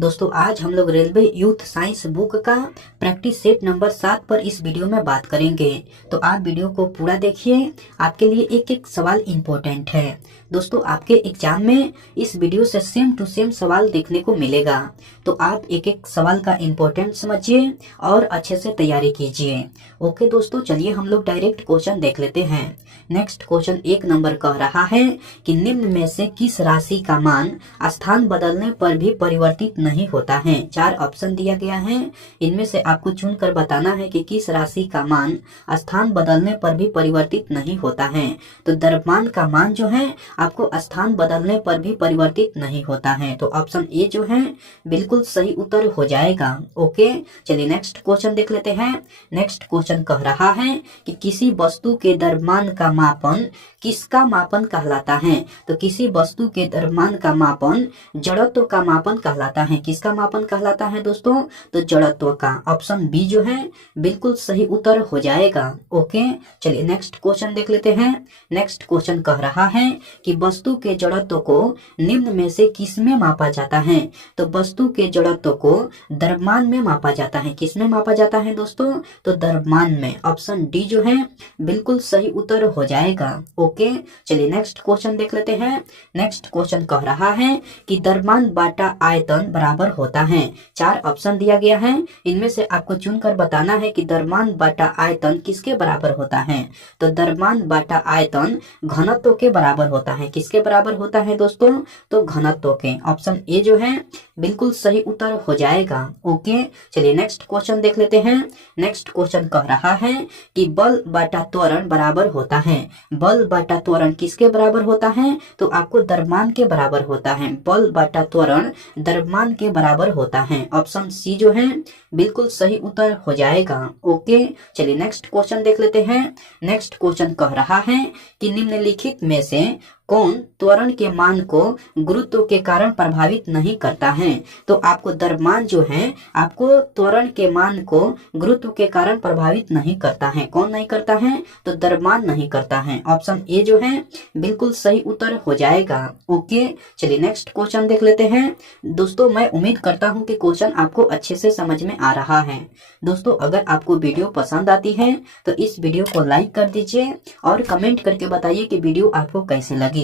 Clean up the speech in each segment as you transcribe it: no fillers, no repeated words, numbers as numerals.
दोस्तों आज हम लोग रेलवे यूथ साइंस बुक का प्रैक्टिस सेट नंबर 7 पर इस वीडियो में बात करेंगे। तो आप वीडियो को पूरा देखिए, आपके लिए एक एक सवाल इम्पोर्टेंट है। दोस्तों आपके एग्जाम में इस वीडियो से सेम टू सेम सवाल देखने को मिलेगा, तो आप एक एक सवाल का इम्पोर्टेंट समझिए और अच्छे से तैयारी कीजिए। ओके दोस्तों, चलिए हम लोग डायरेक्ट क्वेश्चन देख लेते हैं। नेक्स्ट क्वेश्चन 1 नंबर कह रहा है कि निम्न में से किस राशि का मान स्थान बदलने पर भी परिवर्तित नहीं होता है। 4 ऑप्शन दिया गया है, इनमें से आपको चुनकर बताना है कि किस राशि का मान स्थान बदलने पर भी परिवर्तित नहीं होता है। तो द्रव्यमान का मान जो है आपको स्थान बदलने पर भी परिवर्तित नहीं होता है, तो ऑप्शन ए जो है बिल्कुल सही उत्तर हो जाएगा। ओके, चलिए नेक्स्ट क्वेश्चन देख लेते हैं। नेक्स्ट क्वेश्चन कह रहा है कि किसी वस्तु के द्रव्यमान का मापन किसका मापन कहलाता है। तो किसी वस्तु के द्रव्यमान का मापन जड़त्व का मापन कहलाता है। किसका मापन कहलाता है दोस्तों? तो जड़त्व का। ऑप्शन बी जो है बिल्कुल सही उत्तर हो जाएगा। ओके, चलिए नेक्स्ट क्वेश्चन देख लेते हैं। नेक्स्ट क्वेश्चन कह रहा है कि वस्तु के जड़त्व को निम्न में से किसमें मापा जाता है। तो वस्तु के जड़त्व को द्रव्यमान में मापा जाता है। किसमें मापा जाता है दोस्तों? तो द्रव्यमान में। ऑप्शन डी जो है बिल्कुल सही उत्तर हो जाएगा। ओके, चलिए नेक्स्ट क्वेश्चन देख लेते हैं। नेक्स्ट क्वेश्चन कह रहा है कि द्रव्यमान बाटा आयतन बराबर होता है। 4 ऑप्शन दिया गया है, इनमें से आपको चुनकर बताना है कि द्रव्यमान बाटा आयतन किसके बराबर होता है। तो द्रव्यमान बाटा आयतन घनत्व के बराबर होता है। किसके बराबर होता है दोस्तों? तो घनत्व के। ऑप्शन ए जो है बिल्कुल सही उत्तर हो जाएगा। ओके, चलिए नेक्स्ट क्वेश्चन देख लेते हैं। नेक्स्ट क्वेश्चन कह रहा है कि बल बाटा त्वरण बराबर होता है। बल बाटा त्वरण किसके बराबर होता है? तो आपको द्रव्यमान के बराबर होता है। बल बाटा त्वरण द्रव्यमान के बराबर होता है। ऑप्शन सी जो है बिल्कुल सही उत्तर हो जाएगा। ओके, चलिए नेक्स्ट क्वेश्चन देख लेते हैं। नेक्स्ट क्वेश्चन कह रहा है कि निम्नलिखित में से कौन त्वरण के मान को गुरुत्व के कारण प्रभावित नहीं करता है। तो आपको द्रव्यमान जो है आपको त्वरण के मान को गुरुत्व के कारण प्रभावित नहीं करता है। कौन नहीं करता है? तो द्रव्यमान नहीं करता है। ऑप्शन ए जो है बिल्कुल सही उत्तर हो जाएगा। ओके, चलिए नेक्स्ट क्वेश्चन देख लेते हैं। दोस्तों मैं उम्मीद करता हूं कि क्वेश्चन आपको अच्छे से समझ में आ रहा है। दोस्तों अगर आपको वीडियो पसंद आती है तो इस वीडियो को लाइक कर दीजिए और कमेंट करके बताइए कि वीडियो आपको कैसे लगी।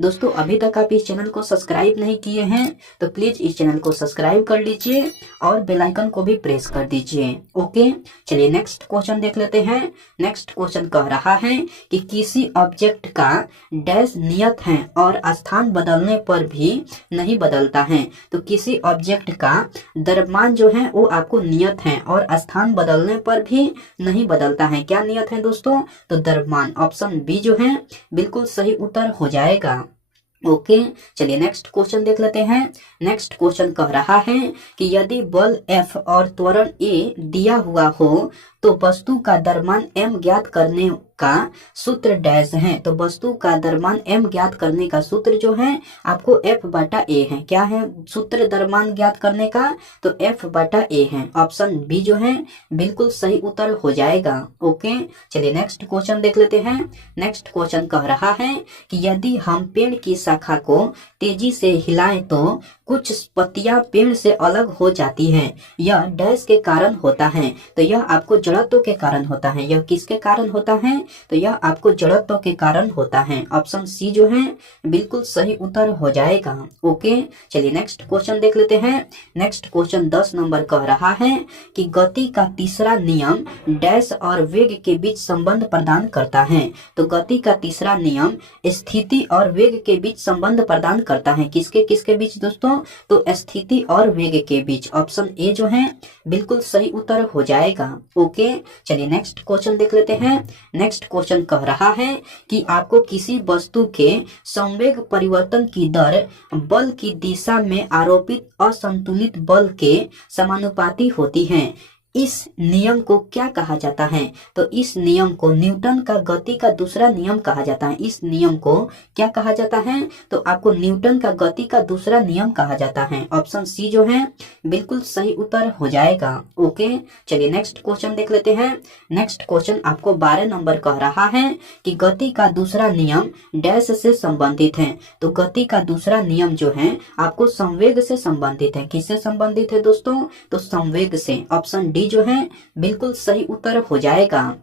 दोस्तों अभी तक आप इस चैनल को सब्सक्राइब नहीं किए हैं तो प्लीज इस चैनल को सब्सक्राइब कर लीजिए और बेल आइकन को भी प्रेस कर दीजिए। ओके, चलिए नेक्स्ट क्वेश्चन देख लेते हैं। नेक्स्ट क्वेश्चन कह रहा है कि किसी ऑब्जेक्ट का डैश नियत है और स्थान बदलने पर भी नहीं बदलता है। तो किसी ऑब्जेक्ट का द्रव्यमान जो है वो आपको नियत है और स्थान बदलने पर भी नहीं बदलता है। क्या नियत है दोस्तों? तो द्रव्यमान। ऑप्शन बी जो है बिल्कुल सही उत्तर हो जाएगा। ओके, चलिए नेक्स्ट क्वेश्चन देख लेते हैं। नेक्स्ट क्वेश्चन कह रहा है कि यदि बल F और त्वरण A दिया हुआ हो तो वस्तु का द्रव्यमान m ज्ञात करने का सूत्र डैश है। तो वस्तु का द्रव्यमान m ज्ञात करने का सूत्र जो है आपको F बटा A है। क्या है सूत्र द्रव्यमान ज्ञात करने का? तो F बटा A है। ऑप्शन बी जो है बिल्कुल सही उत्तर हो जाएगा। ओके, चलिए नेक्स्ट क्वेश्चन देख लेते हैं। नेक्स्ट क्वेश्चन कह रहा है कि यदि हम पेड़ की शाखा को तेजी से हिलाएं तो कुछ पत्तियां पेड़ से अलग हो जाती हैं। यह डैश के कारण होता है। तो यह आपको जड़त्व के कारण होता है। यह किसके कारण होता है? तो यह आपको जड़त्व के कारण होता है। ऑप्शन सी जो है बिल्कुल सही उत्तर हो जाएगा। ओके, चलिए नेक्स्ट क्वेश्चन देख लेते हैं। नेक्स्ट क्वेश्चन 10 नंबर कह रहा है कि गति का तीसरा नियम डैश और वेग के बीच संबंध प्रदान करता है। तो गति का तीसरा नियम स्थिति और वेग के बीच संबंध प्रदान करता है। किसके किसके बीच दोस्तों? तो स्थिति और वेग के बीच। ऑप्शन ए जो है बिल्कुल सही उत्तर हो जाएगा। ओके, चलिए नेक्स्ट क्वेश्चन देख लेते हैं। नेक्स्ट क्वेश्चन कह रहा है कि आपको किसी वस्तु के संवेग परिवर्तन की दर बल की दिशा में आरोपित असंतुलित बल के समानुपाती होती है। इस नियम को क्या कहा जाता है? तो इस नियम को न्यूटन का गति का दूसरा नियम कहा जाता है। इस नियम को क्या कहा जाता है? तो आपको न्यूटन का गति का दूसरा नियम कहा जाता है। ऑप्शन सी जो है बिल्कुल सही उत्तर हो जाएगा। ओके, चलिए नेक्स्ट क्वेश्चन देख लेते हैं। नेक्स्ट क्वेश्चन आपको 12 नंबर कह रहा है कि गति का दूसरा नियम डैश से संबंधित है। तो गति का दूसरा नियम जो है आपको संवेग से संबंधित है। किससे संबंधित है दोस्तों? तो संवेग से। ऑप्शन डी जो है बिल्कुल सही उत्तर हो जाएगा।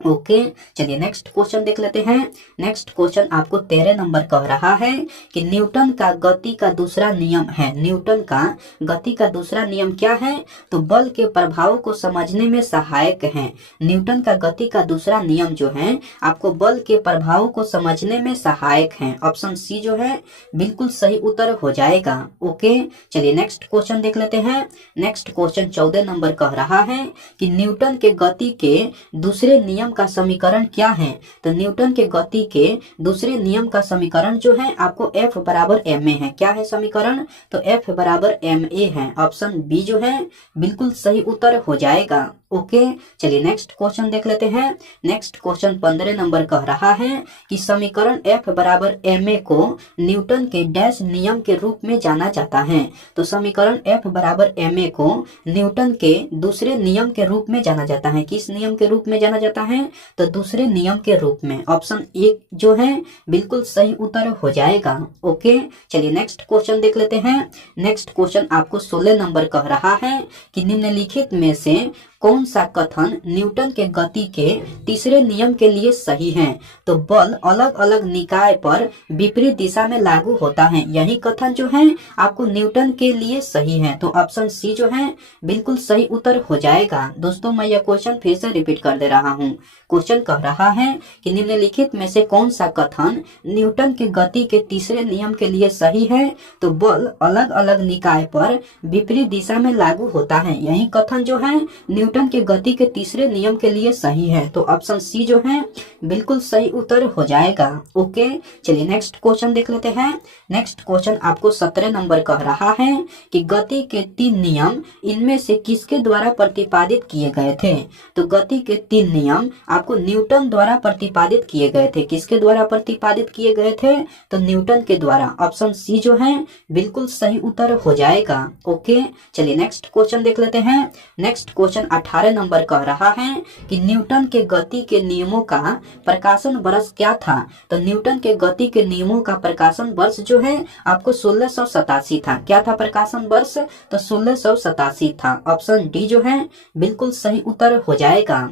ओके, चलिए नेक्स्ट क्वेश्चन देख लेते हैं। नेक्स्ट क्वेश्चन आपको 13 नंबर कह रहा है कि न्यूटन का गति का दूसरा नियम है। न्यूटन का गति का दूसरा नियम क्या है? तो बल के प्रभाव को समझने में सहायक है। न्यूटन का गति का दूसरा नियम जो है आपको बल के प्रभाव को समझने में सहायक है। ऑप्शन सी जो है बिल्कुल सही उत्तर हो जाएगा। ओके, चलिए नेक्स्ट क्वेश्चन देख लेते हैं। नेक्स्ट क्वेश्चन 14 नंबर कह रहा है कि न्यूटन के गति के दूसरे नियम का समीकरण क्या है? तो न्यूटन के गति के दूसरे नियम का समीकरण जो है आपको F बराबर ma है। क्या है समीकरण? तो F बराबर ma है। ऑप्शन बी जो है बिल्कुल सही उत्तर हो जाएगा। ओके, चलिए नेक्स्ट क्वेश्चन देख लेते हैं। नेक्स्ट क्वेश्चन 15 नंबर कह रहा है कि समीकरण F बराबर ma को न्यूटन के डैश नियम के रूप में जाना जाता है। तो समीकरण F बराबर ma को न्यूटन के दूसरे नियम के रूप में जाना जाता है। किस नियम के रूप में जाना जाता है? तो दूसरे नियम के रूप में। ऑप्शन ए जो है बिल्कुल सही उत्तर हो जाएगा। ओके, चलिए नेक्स्ट क्वेश्चन देख लेते हैं। नेक्स्ट क्वेश्चन आपको 16 नंबर कह रहा है कि निम्नलिखित में से कौन सा कथन न्यूटन के गति के तीसरे नियम के लिए सही है? तो बल अलग अलग निकाय पर विपरीत दिशा में लागू होता है। यही कथन जो है आपको न्यूटन के लिए सही है। तो ऑप्शन सी जो है बिल्कुल सही उत्तर हो जाएगा। दोस्तों मैं यह क्वेश्चन फिर से रिपीट कर दे रहा हूँ। क्वेश्चन कह रहा है कि निम्नलिखित में से कौन सा कथन न्यूटन के गति के तीसरे नियम के लिए सही है? तो बल अलग अलग निकाय पर विपरीत दिशा में लागू होता है। यही कथन जो है न्यूटन के गति के तीसरे नियम के लिए सही है। तो ऑप्शन सी जो है बिल्कुल सही उत्तर हो जाएगा। ओके, चलिए नेक्स्ट क्वेश्चन देख लेते हैं। नेक्स्ट क्वेश्चन आपको 17 नंबर कह रहा है कि गति के 3 नियम इनमें से किसके द्वारा प्रतिपादित किए गए थे? तो गति के 3 नियम आपको न्यूटन द्वारा प्रतिपादित किए गए थे। किसके द्वारा प्रतिपादित किए गए थे? तो न्यूटन के द्वारा। ऑप्शन सी जो है बिल्कुल सही उत्तर हो जाएगा। ओके, चलिए नेक्स्ट क्वेश्चन देख लेते हैं। नेक्स्ट क्वेश्चन 18 नंबर कह रहा है कि न्यूटन के गति के नियमों का प्रकाशन वर्ष क्या था? तो न्यूटन के गति के नियमों का प्रकाशन वर्ष जो है आपको 1687 था। क्या था प्रकाशन वर्ष? तो 1687 था। ऑप्शन डी जो है बिल्कुल सही उत्तर हो जाएगा।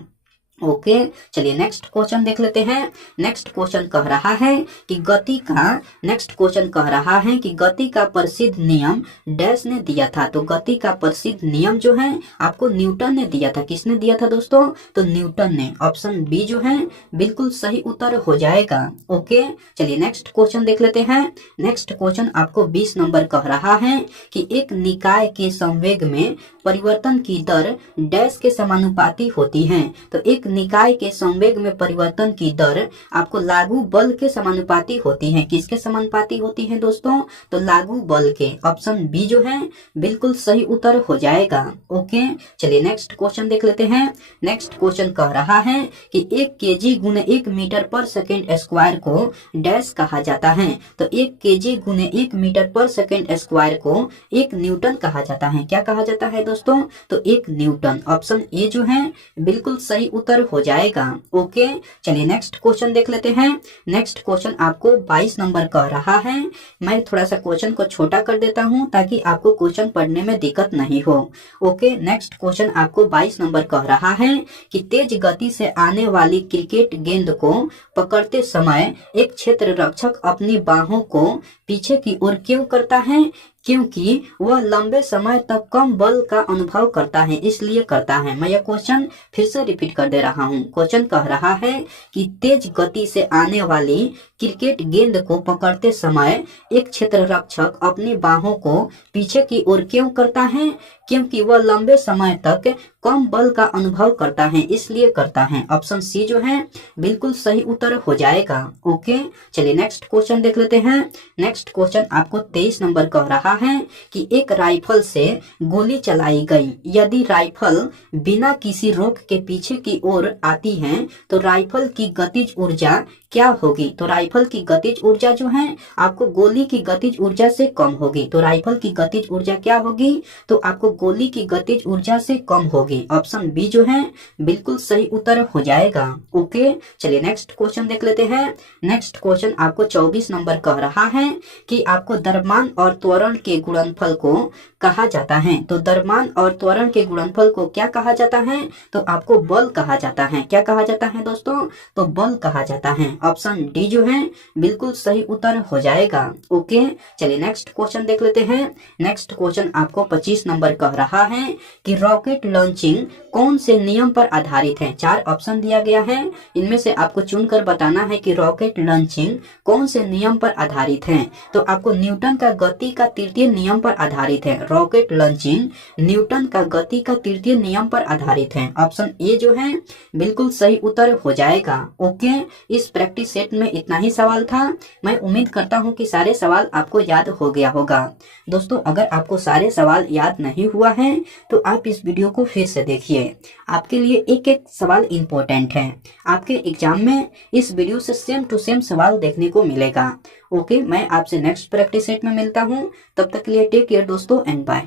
ओके, चलिए नेक्स्ट क्वेश्चन देख लेते हैं। नेक्स्ट क्वेश्चन कह रहा है कि गति का प्रसिद्ध नियम डैश ने दिया था। तो गति का प्रसिद्ध नियम जो है आपको न्यूटन ने दिया था। किसने दिया था दोस्तों? तो न्यूटन ने। ऑप्शन बी जो है बिल्कुल सही उत्तर हो जाएगा। ओके, चलिए नेक्स्ट क्वेश्चन देख लेते हैं। नेक्स्ट क्वेश्चन आपको 20 नंबर कह रहा है कि एक निकाय के संवेग में परिवर्तन की दर डैश के समानुपाती होती है। तो एक निकाय के संवेग में परिवर्तन की दर आपको लागू बल के समानुपाती होती है। किसके समानुपाती होती है दोस्तों? तो लागू बल के। ऑप्शन बी जो है बिल्कुल सही उत्तर हो जाएगा। ओके, चलिए नेक्स्ट क्वेश्चन देख लेते हैं। नेक्स्ट क्वेश्चन कह रहा है कि 1 kg गुने 1 मीटर पर सेकेंड स्क्वायर को डैश कहा जाता है। तो 1 kg गुने 1 मीटर पर सेकेंड स्क्वायर को 1 न्यूटन कहा जाता है। क्या कहा जाता है दोस्तों? तो 1 न्यूटन। ऑप्शन ए जो है बिल्कुल सही उत्तर हो जाएगा। ओके, चलिए नेक्स्ट क्वेश्चन देख लेते हैं। नेक्स्ट क्वेश्चन आपको 22 नंबर कह रहा है। मैं थोड़ा सा क्वेश्चन को छोटा कर देता हूं ताकि आपको क्वेश्चन पढ़ने में दिक्कत नहीं हो। ओके, नेक्स्ट क्वेश्चन आपको 22 नंबर कह रहा है कि तेज गति से आने वाली क्रिकेट गेंद को पकड़ते समय एक क्षेत्र रक्षक अपनी बाहों को पीछे की ओर क्यों करता है? क्योंकि वह लंबे समय तक कम बल का अनुभव करता है, इसलिए करता है। मैं यह क्वेश्चन फिर से रिपीट कर दे रहा हूँ। क्वेश्चन कह रहा है कि तेज गति से आने वाली क्रिकेट गेंद को पकड़ते समय एक क्षेत्र रक्षक अपनी बाहों को पीछे की ओर क्यों करता है? क्योंकि वह लंबे समय तक कम बल का अनुभव करता है, इसलिए करता है। ऑप्शन सी जो है बिल्कुल सही उत्तर हो जाएगा। ओके, चलिए नेक्स्ट क्वेश्चन देख लेते हैं। नेक्स्ट क्वेश्चन आपको 23 नंबर कह रहा है कि एक राइफल से गोली चलाई गई, यदि राइफल बिना किसी रोक के पीछे की ओर आती है तो राइफल की गतिज ऊर्जा क्या होगी? तो राइफल की गतिज ऊर्जा जो है आपको गोली की गतिज ऊर्जा से कम होगी। तो राइफल की गतिज ऊर्जा क्या होगी? तो आपको गोली की गतिज ऊर्जा से कम होगी। ऑप्शन बी जो है बिल्कुल सही उत्तर हो जाएगा। ओके, चलिए नेक्स्ट क्वेश्चन देख लेते हैं। नेक्स्ट क्वेश्चन आपको 24 नंबर कह रहा है कि आपको द्रव्यमान और त्वरण के गुणनफल को कहा जाता है। तो द्रव्यमान और त्वरण के गुणनफल को क्या कहा जाता है? तो आपको बल कहा जाता है। क्या कहा जाता है दोस्तों? तो बल कहा जाता है। ऑप्शन डी जो है बिल्कुल सही उत्तर हो जाएगा। ओके, चलिए नेक्स्ट क्वेश्चन देख लेते हैं। नेक्स्ट क्वेश्चन आपको 25 नंबर कह रहा है कि रॉकेट लॉन्चिंग कौन से नियम पर आधारित है? 4 ऑप्शन दिया गया है, इनमें से आपको चुनकर बताना है कि रॉकेट लॉन्चिंग कौन से नियम पर आधारित है। तो आपको न्यूटन का गति का तृतीय नियम पर आधारित है। रॉकेट लॉन्चिंग न्यूटन का गति का तृतीय नियम पर आधारित है। ऑप्शन ए जो है बिल्कुल सही उत्तर हो जाएगा। ओके, इस प्रैक्टिस सेट में इतना ही सवाल था। मैं उम्मीद करता हूं कि सारे सवाल आपको याद हो गया होगा। दोस्तों, अगर आपको सारे सवाल याद नहीं हुआ है तो आप इस वीडियो को फिर से देखिए। आपके लिए एक एक सवाल इम्पोर्टेंट है। आपके एग्जाम में इस वीडियो से सेम टू सेम सवाल देखने को मिलेगा। ओके, मैं आपसे नेक्स्ट प्रैक्टिस सेट में मिलता हूं। तब तक के लिए टेक केयर दोस्तों एंड बाय।